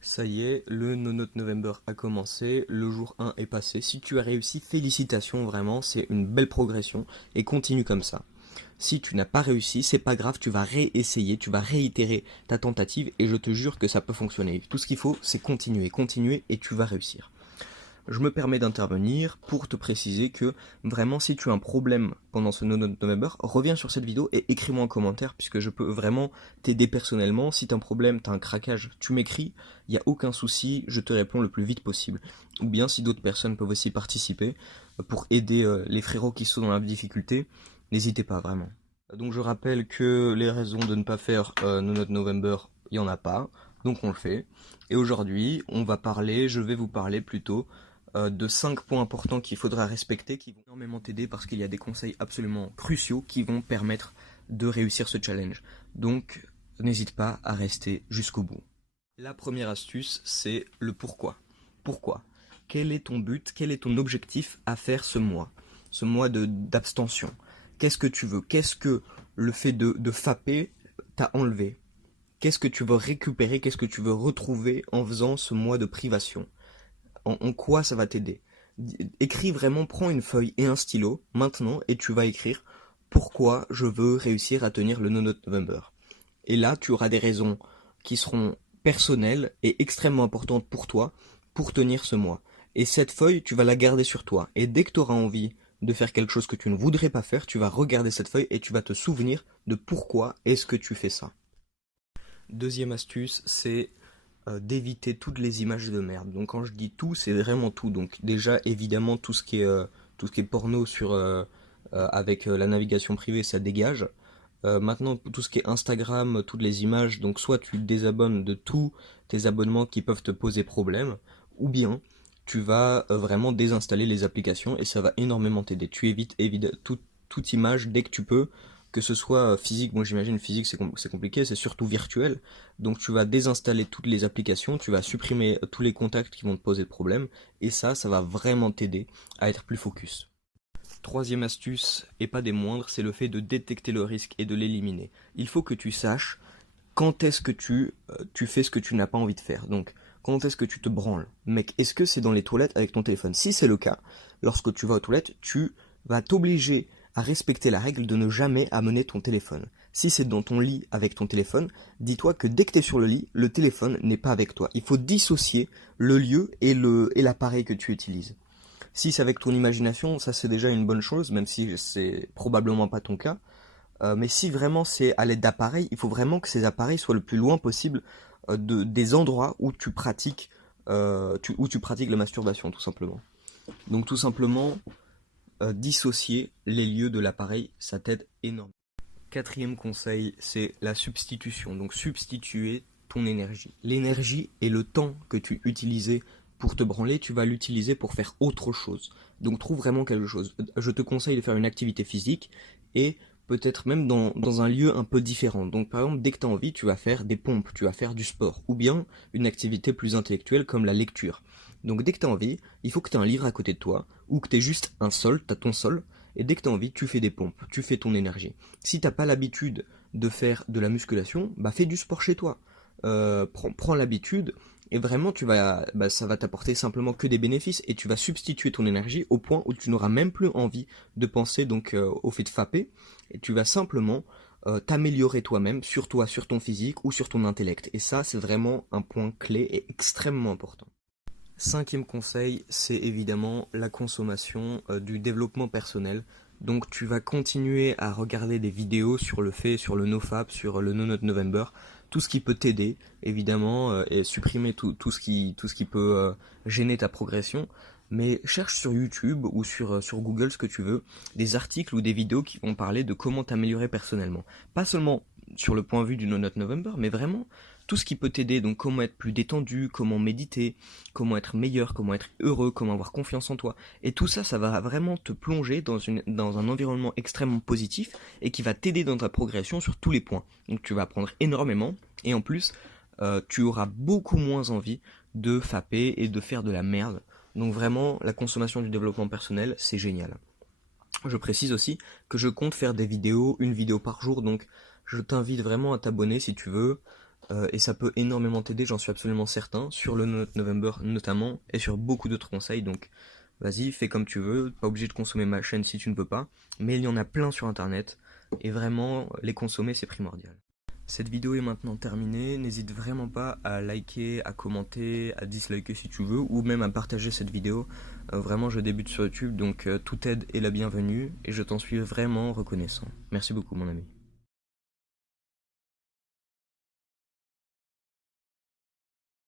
Ça y est, le No Note November a commencé, le jour 1 est passé. Si tu as réussi, félicitations vraiment, c'est une belle progression et continue comme ça. Si tu n'as pas réussi, c'est pas grave, tu vas réessayer, tu vas réitérer ta tentative et je te jure que ça peut fonctionner. Tout ce qu'il faut, c'est continuer, continuer et tu vas réussir. Je me permets d'intervenir pour te préciser que vraiment si tu as un problème pendant ce No Note November, reviens sur cette vidéo et écris-moi en commentaire puisque je peux vraiment t'aider personnellement. Si tu as un problème, tu as un craquage, tu m'écris, il n'y a aucun souci, je te réponds le plus vite possible. Ou bien si d'autres personnes peuvent aussi participer pour aider les frérots qui sont dans la difficulté, n'hésitez pas vraiment. Donc je rappelle que les raisons de ne pas faire No Note November, il n'y en a pas, donc on le fait. Et aujourd'hui, je vais vous parler plutôt de 5 points importants qu'il faudra respecter, qui vont énormément t'aider parce qu'il y a des conseils absolument cruciaux qui vont permettre de réussir ce challenge. Donc, n'hésite pas à rester jusqu'au bout. La première astuce, c'est le pourquoi. Pourquoi? Quel est ton but? Quel est ton objectif à faire ce mois? Ce mois d'abstention. Qu'est-ce que tu veux? Qu'est-ce que le fait de faper t'a enlevé? Qu'est-ce que tu veux récupérer? Qu'est-ce que tu veux retrouver en faisant ce mois de privation? En quoi ça va t'aider? Écris vraiment, prends une feuille et un stylo maintenant et tu vas écrire pourquoi je veux réussir à tenir le No Note November. Et là, tu auras des raisons qui seront personnelles et extrêmement importantes pour toi pour tenir ce mois. Et cette feuille, tu vas la garder sur toi. Et dès que tu auras envie de faire quelque chose que tu ne voudrais pas faire, tu vas regarder cette feuille et tu vas te souvenir de pourquoi est-ce que tu fais ça. Deuxième astuce, c'est d'éviter toutes les images de merde. Donc quand je dis tout, c'est vraiment tout. Donc déjà évidemment tout ce qui est porno avec la navigation privée, ça dégage. Maintenant tout ce qui est Instagram, toutes les images, donc soit tu te désabonnes de tous tes abonnements qui peuvent te poser problème, ou bien tu vas vraiment désinstaller les applications et ça va énormément t'aider. Tu évites toute image dès que tu peux, que ce soit physique, moi j'imagine physique c'est compliqué, c'est surtout virtuel. Donc tu vas désinstaller toutes les applications, tu vas supprimer tous les contacts qui vont te poser de problème, et ça va vraiment t'aider à être plus focus. Troisième astuce, et pas des moindres, c'est le fait de détecter le risque et de l'éliminer. Il faut que tu saches quand est-ce que tu fais ce que tu n'as pas envie de faire. Donc, quand est-ce que tu te branles? Mec, est-ce que c'est dans les toilettes avec ton téléphone? Si c'est le cas, lorsque tu vas aux toilettes, tu vas t'obliger à respecter la règle de ne jamais amener ton téléphone. Si c'est dans ton lit avec ton téléphone, dis-toi que dès que tu es sur le lit, le téléphone n'est pas avec toi. Il faut dissocier le lieu et l'appareil que tu utilises. Si c'est avec ton imagination, ça c'est déjà une bonne chose, même si c'est probablement pas ton cas. Mais si vraiment c'est à l'aide d'appareils, il faut vraiment que ces appareils soient le plus loin possible des endroits où où tu pratiques la masturbation, tout simplement. Donc tout simplement, dissocier les lieux de l'appareil, ça t'aide énormément. Quatrième conseil, c'est la substitution. Donc substituer ton énergie. L'énergie et le temps que tu utilisais pour te branler, tu vas l'utiliser pour faire autre chose. Donc trouve vraiment quelque chose. Je te conseille de faire une activité physique et peut-être même dans un lieu un peu différent. Donc par exemple, dès que tu as envie, tu vas faire des pompes, tu vas faire du sport, ou bien une activité plus intellectuelle comme la lecture. Donc dès que tu as envie, il faut que tu aies un livre à côté de toi, ou que tu aies juste un sol, tu as ton sol, et dès que tu as envie, tu fais des pompes, tu fais ton énergie. Si t'as pas l'habitude de faire de la musculation, bah fais du sport chez toi. Prends l'habitude et vraiment ça va t'apporter simplement que des bénéfices et tu vas substituer ton énergie au point où tu n'auras même plus envie de penser donc au fait de faper et tu vas simplement t'améliorer toi-même, sur toi, sur ton physique ou sur ton intellect. Et ça, c'est vraiment un point clé et extrêmement important. Cinquième conseil, c'est évidemment la consommation du développement personnel. Donc tu vas continuer à regarder des vidéos sur sur le NoFap, sur le No Note November, tout ce qui peut t'aider, évidemment, et supprimer tout ce qui peut gêner ta progression. Mais cherche sur YouTube ou sur Google ce que tu veux, des articles ou des vidéos qui vont parler de comment t'améliorer personnellement. Pas seulement sur le point de vue du No Note November, mais vraiment tout ce qui peut t'aider, donc comment être plus détendu, comment méditer, comment être meilleur, comment être heureux, comment avoir confiance en toi. Et tout ça, ça va vraiment te plonger dans un environnement extrêmement positif et qui va t'aider dans ta progression sur tous les points. Donc tu vas apprendre énormément et en plus, tu auras beaucoup moins envie de faper et de faire de la merde. Donc vraiment, la consommation du développement personnel, c'est génial. Je précise aussi que je compte faire des vidéos, une vidéo par jour, donc je t'invite vraiment à t'abonner si tu veux. et ça peut énormément t'aider, j'en suis absolument certain, sur le No Nut November notamment, et sur beaucoup d'autres conseils, donc vas-y, fais comme tu veux, pas obligé de consommer ma chaîne si tu ne peux pas, mais il y en a plein sur internet, et vraiment, les consommer c'est primordial. Cette vidéo est maintenant terminée, n'hésite vraiment pas à liker, à commenter, à disliker si tu veux, ou même à partager cette vidéo. Vraiment je débute sur YouTube, donc toute aide est la bienvenue, et je t'en suis vraiment reconnaissant. Merci beaucoup mon ami.